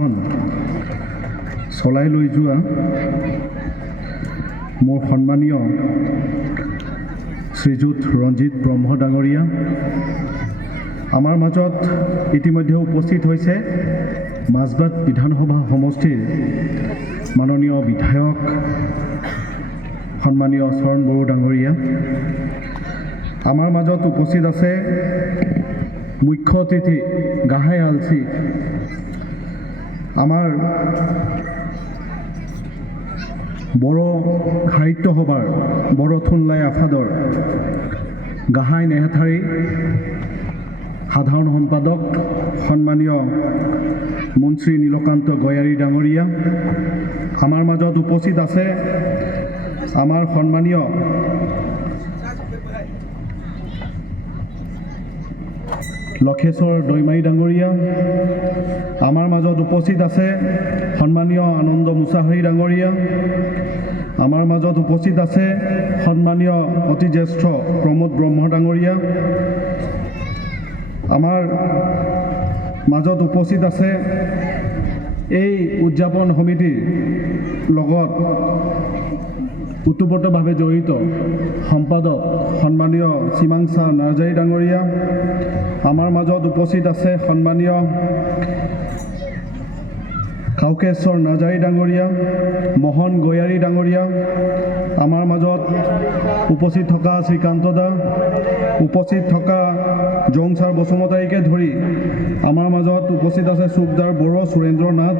ভাষণ চলাই লৈ যোৱা মোৰ সন্মানীয় শ্ৰীযুত ৰঞ্জিত ব্ৰহ্ম ডাঙৰীয়া, আমাৰ মাজত ইতিমধ্যে উপস্থিত হৈছে মাজবাট বিধানসভা সমষ্টিৰ মাননীয় বিধায়ক সন্মানীয় চৰণ বড়ো ডাঙৰীয়া, আমাৰ মাজত উপস্থিত আছে মুখ্য অতিথি গাহাই আলচি, আমাৰ বড়ো সাহিত্য সভাৰ বড়ো থুনলাই আফাদৰ গাহাই নেহেথাৰী সাধাৰণ সম্পাদক সন্মানীয় মন্ত্ৰী নীলকান্ত গয়াৰী ডাঙৰীয়া, আমাৰ মাজত উপস্থিত আছে আমাৰ সন্মানীয় লক্ষেশ্বৰ দৈমাৰী ডাঙৰীয়া, আমাৰ মাজত উপস্থিত আছে সন্মানীয় আনন্দ মুছাহাৰী ডাঙৰীয়া, আমাৰ মাজত উপস্থিত আছে সন্মানীয় অতি জ্যেষ্ঠ প্ৰমোদ ব্ৰহ্ম ডাঙৰীয়া, আমাৰ মাজত উপস্থিত আছে এই উদযাপন সমিতিৰ লগত ওতঃপ্ৰোতভাৱে জড়িত সম্পাদক সন্মানীয় সীমাংসা নাৰ্জাৰী ডাঙৰীয়া, আমাৰ মাজত উপস্থিত আছে সন্মানীয় কাউকেশ্বৰ নাৰ্জাৰী ডাঙৰীয়া, মোহন গয়াৰী ডাঙৰীয়া, আমাৰ মাজত উপস্থিত থকা শ্ৰীকান্ত দা, উপস্থিত থকা জংচাৰ বসুমতাৰীকে ধৰি আমাৰ মাজত উপস্থিত আছে চুকদাৰ বড়ো সুৰেন্দ্ৰ নাথ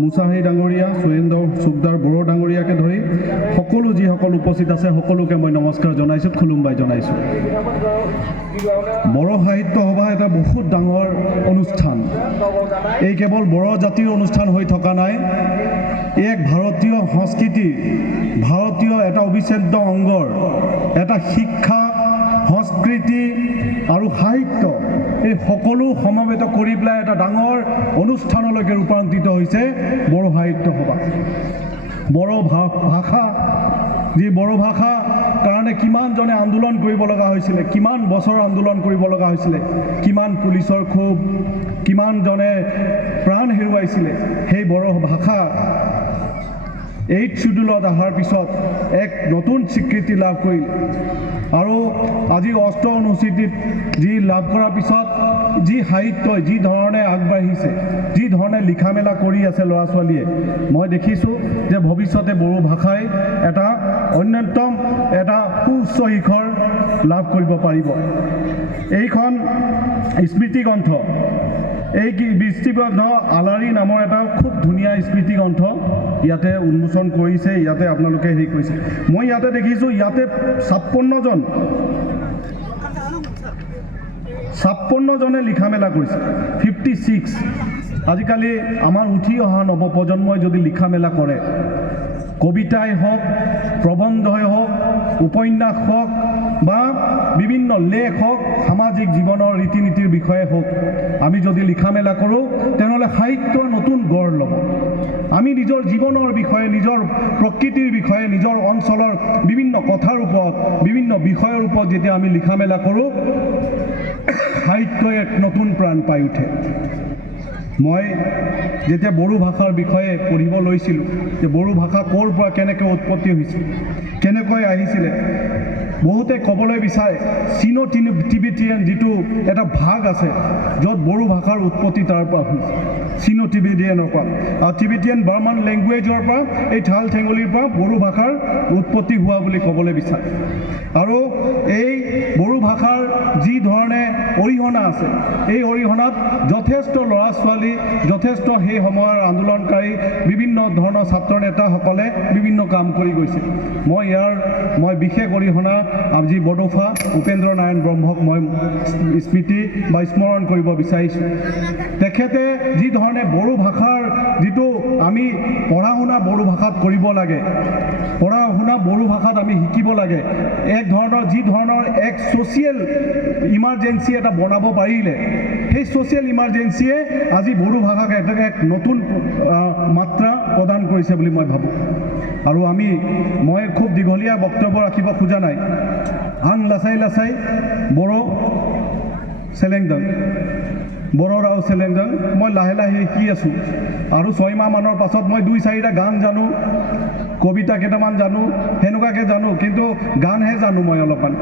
মুছাহাৰী ডাঙৰীয়া, সুৰেন্দ্ৰ চুকদাৰ বড়ো ডাঙৰীয়াকে ধৰি সকলো যিসকল উপস্থিত আছে সকলোকে মই নমস্কাৰ জনাইছোঁ, খুলুমবাই জনাইছোঁ। বড়ো সাহিত্য সভা এটা বহুত ডাঙৰ অনুষ্ঠান। এই কেৱল বড়ো জাতিৰ অনুষ্ঠান হৈ থকা নাই, এক ভাৰতীয় সংস্কৃতি, ভাৰতীয় এটা অবিচ্ছেদ্য অংগৰ এটা শিক্ষা, সংস্কৃতি আৰু সাহিত্য, এই সকলো সমবেত কৰি পেলাই এটা ডাঙৰ অনুষ্ঠানলৈকে ৰূপান্তৰিত হৈছে বড়ো সাহিত্য সভা। বড়ো ভাষা, যি বড়ো ভাষা কাৰণে কিমানজনে আন্দোলন কৰিব লগা হৈছিলে, কিমান বছৰ আন্দোলন কৰিব লগা হৈছিলে, কিমান পুলিচৰ ক্ষোভ, কিমানজনে প্ৰাণ হেৰুৱাইছিলে, সেই বড়ো ভাষা 8th শিডিউলত অহাৰ পিছত এক নতুন স্বীকৃতি লাভ কৰিল আৰু আজি 8ম অনুসূচীত যি লাভ কৰাৰ পিছত যি সাহিত্যই যি ধৰণে আগবাঢ়িছে, যি ধৰণে লিখা মেলা কৰি আছে ল'ৰা ছোৱালীয়ে, মই দেখিছোঁ যে ভৱিষ্যতে বড়ো ভাষাই এটা অন্যতম এটা সুউচ্চ শিখৰ লাভ কৰিব পাৰিব। এইখন স্মৃতিগ্ৰন্থ, এই স্মৃতিগ্ৰন্থ আলাৰী নামৰ এটা খুব ধুনীয়া স্মৃতিগ্ৰন্থ ইয়াতে উন্মোচন কৰিছে, ইয়াতে আপোনালোকে হেৰি কৰিছে। মই ইয়াতে দেখিছোঁ ইয়াতে 56 জনে লিখা মেলা কৰিছে, 56। আজিকালি আমাৰ উঠি অহা নৱপ্ৰজন্মই যদি লিখা মেলা কৰে, কবিতাই হওক, প্ৰবন্ধই হওক, উপন্যাস হওক বা বিভিন্ন লেখ হওক, সামাজিক জীৱনৰ ৰীতি নীতিৰ বিষয়ে হওক, আমি যদি লিখা মেলা কৰোঁ তেনেহ'লে সাহিত্যৰ নতুন গঢ় ল'ব। আমি নিজৰ জীৱনৰ বিষয়ে, নিজৰ প্ৰকৃতিৰ বিষয়ে, নিজৰ অঞ্চলৰ বিভিন্ন কথাৰ ওপৰত, বিভিন্ন বিষয়ৰ ওপৰত যেতিয়া আমি লিখা মেলা কৰোঁ, সাহিত্যই এক নতুন প্ৰাণ পাই উঠে। মই যেতিয়া বড়ো ভাষাৰ বিষয়ে পঢ়িব লৈছিলোঁ যে বড়ো ভাষা ক'ৰ পৰা কেনেকৈ উৎপত্তি হৈছিল, কেনেকৈ আহিছিলে, বহুতে ক'বলৈ বিচাৰে চীনো টিবেটিয়ান যিটো এটা ভাগ আছে য'ত বড়ো ভাষাৰ উৎপত্তি তাৰ পৰা হৈছে, চীনো টিবেটিয়ানৰ পৰা, আৰু টিবেটিয়ান বাৰ্মান লেংগুৱেজৰ পৰা, এই ঠাল ঠেঙুলিৰ পৰা বড়ো ভাষাৰ উৎপত্তি হোৱা বুলি ক'বলৈ বিচাৰে। আৰু এই বড়ো ভাষাৰ যি ধৰণে অৰিহণা আছে, এই অৰিহণাত যথেষ্ট ল'ৰা ছোৱালী, যথেষ্ট সেই সময়ৰ আন্দোলনকাৰী, বিভিন্ন ধৰণৰ ছাত্ৰ নেতাসকলে বিভিন্ন কাম কৰি গৈছে। মই বিশেষ অৰিহণা আজি বডোফা উপেন্দ্ৰ নাৰায়ণ ব্ৰহ্মক মই স্মৃতি বা স্মৰণ কৰিব বিচাৰিছোঁ। তেখেতে যি ধৰণে বড়ো ভাষাৰ যিটো আমি পঢ়া শুনা বড়ো ভাষাত কৰিব লাগে, পঢ়া শুনা বড়ো ভাষাত আমি শিকিব লাগে, এক ধৰণৰ যি ধৰণৰ এক ছ'চিয়েল ইমাৰ্জেঞ্চি এটা বনাব পাৰিলে, সেই ছ'চিয়েল ইমাৰ্জেঞ্চিয়ে আজি বড়ো ভাষাক এক নতুন মাত্ৰা প্ৰদান কৰিছে বুলি মই ভাবোঁ। আৰু মই খুব দীঘলীয়া বক্তব্য ৰাখিব খোজা নাই। আং লাচাই লাচাই বড়ো চেলেংডং বড়ো ৰাও চেলেঞ্জাৰ মই লাহে লাহে শিকি আছোঁ আৰু 6 মাহমানৰ পাছত মই 2-4টা গান জানো কবিতা কেইটামান জানো সেনেকুৱাকৈ জানো কিন্তু গানহে জানো মই অলপমান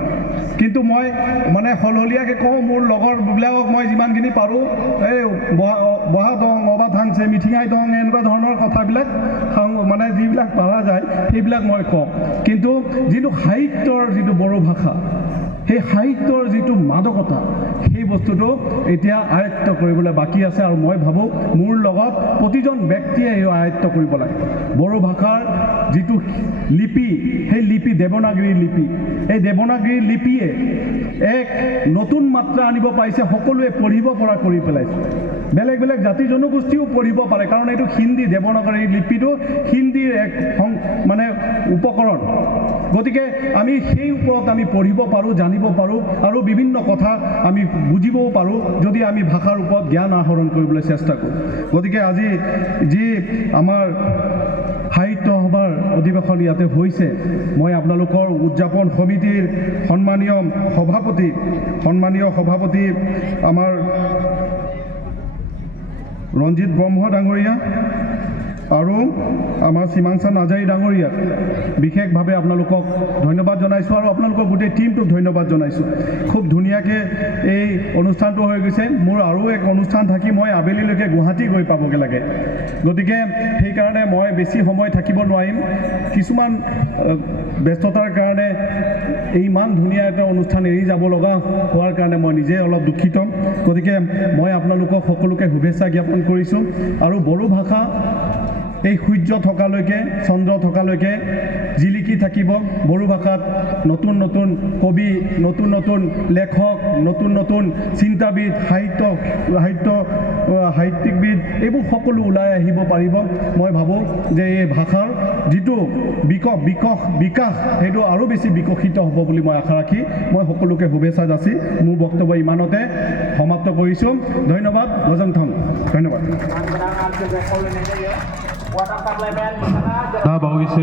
কিন্তু মই মানে সলসলীয়াকৈ কওঁ মোৰ লগৰবিলাকক মই যিমানখিনি পাৰোঁ এই বহা দং অবা থাংছে মিঠিঙাই দং এনেকুৱা ধৰণৰ কথাবিলাক মানে যিবিলাক পাৰা যায় সেইবিলাক মই কওঁ কিন্তু যিটো সাহিত্যৰ যিটো বড়ো ভাষা সেই সাহিত্যৰ যিটো মাদকতা সেই বস্তুটো এতিয়া আয়ত্ত কৰিবলৈ বাকী আছে আৰু মই ভাবোঁ মোৰ লগত প্ৰতিজন ব্যক্তিয়ে এই আয়ত্ত কৰিব লাগে বড়ো ভাষাৰ যিটো লিপি সেই লিপি দেৱনাগৰী লিপি এই দেৱনাগৰী লিপিয়ে এক নতুন মাত্ৰা আনিব পাৰিছে সকলোৱে পঢ়িব পৰা কৰি পেলাইছে বেলেগ বেলেগ জাতি জনগোষ্ঠীও পঢ়িব পাৰে কাৰণ এইটো হিন্দী দেৱনাগৰী লিপিটো হিন্দীৰ এক মানে উপকৰণ গতিকে আমি সেই ওপৰত আমি পঢ়িব পাৰোঁ জানিব পাৰোঁ আৰু বিভিন্ন কথা আমি বুজিবও পাৰোঁ যদি আমি ভাষাৰ ওপৰত জ্ঞান আহৰণ কৰিবলৈ চেষ্টা কৰোঁ গতিকে আজি যি আমাৰ সাহিত্য সভাৰ অধিৱেশন ইয়াতে হৈছে মই আপোনালোকৰ উদযাপন সমিতিৰ সন্মানীয় সভাপতি আমাৰ ৰঞ্জিত ব্ৰহ্ম ডাঙৰীয়া আৰু আমাৰ সীমাংচা নাৰ্জাৰী ডাঙৰীয়াক বিশেষভাৱে আপোনালোকক ধন্যবাদ জনাইছোঁ আৰু আপোনালোকৰ গোটেই টীমটোক ধন্যবাদ জনাইছোঁ খুব ধুনীয়াকৈ এই অনুষ্ঠানটো হৈ গৈছে মোৰ আৰু এক অনুষ্ঠান থাকি মই আবেলিলৈকে গুৱাহাটী গৈ পাবগৈ লাগে গতিকে সেইকাৰণে মই বেছি সময় থাকিব নোৱাৰিম কিছুমান ব্যস্ততাৰ কাৰণে ইমান ধুনীয়া এটা অনুষ্ঠান এৰি যাব লগা হোৱাৰ কাৰণে মই নিজে অলপ দুখিত গতিকে মই আপোনালোকক সকলোকে শুভেচ্ছা জ্ঞাপন কৰিছোঁ আৰু বড়ো ভাষা এই সূৰ্য থকালৈকে চন্দ্ৰ থকালৈকে জিলিকি থাকিব বড়ো ভাষাত নতুন নতুন কবি নতুন নতুন লেখক নতুন নতুন চিন্তাবিদ সাহিত্যিকবিদ এইবোৰ সকলো ওলাই আহিব পাৰিব মই ভাবোঁ যে এই ভাষাৰ যিটো বিকাশ সেইটো আৰু বেছি বিকশিত হ'ব বুলি মই আশা ৰাখি মই সকলোকে শুভেচ্ছা যাচি মোৰ বক্তব্য ইমানতে সমাপ্ত কৰিছোঁ ধন্যবাদ গজংথং ধন্যবাদ दा बावैसो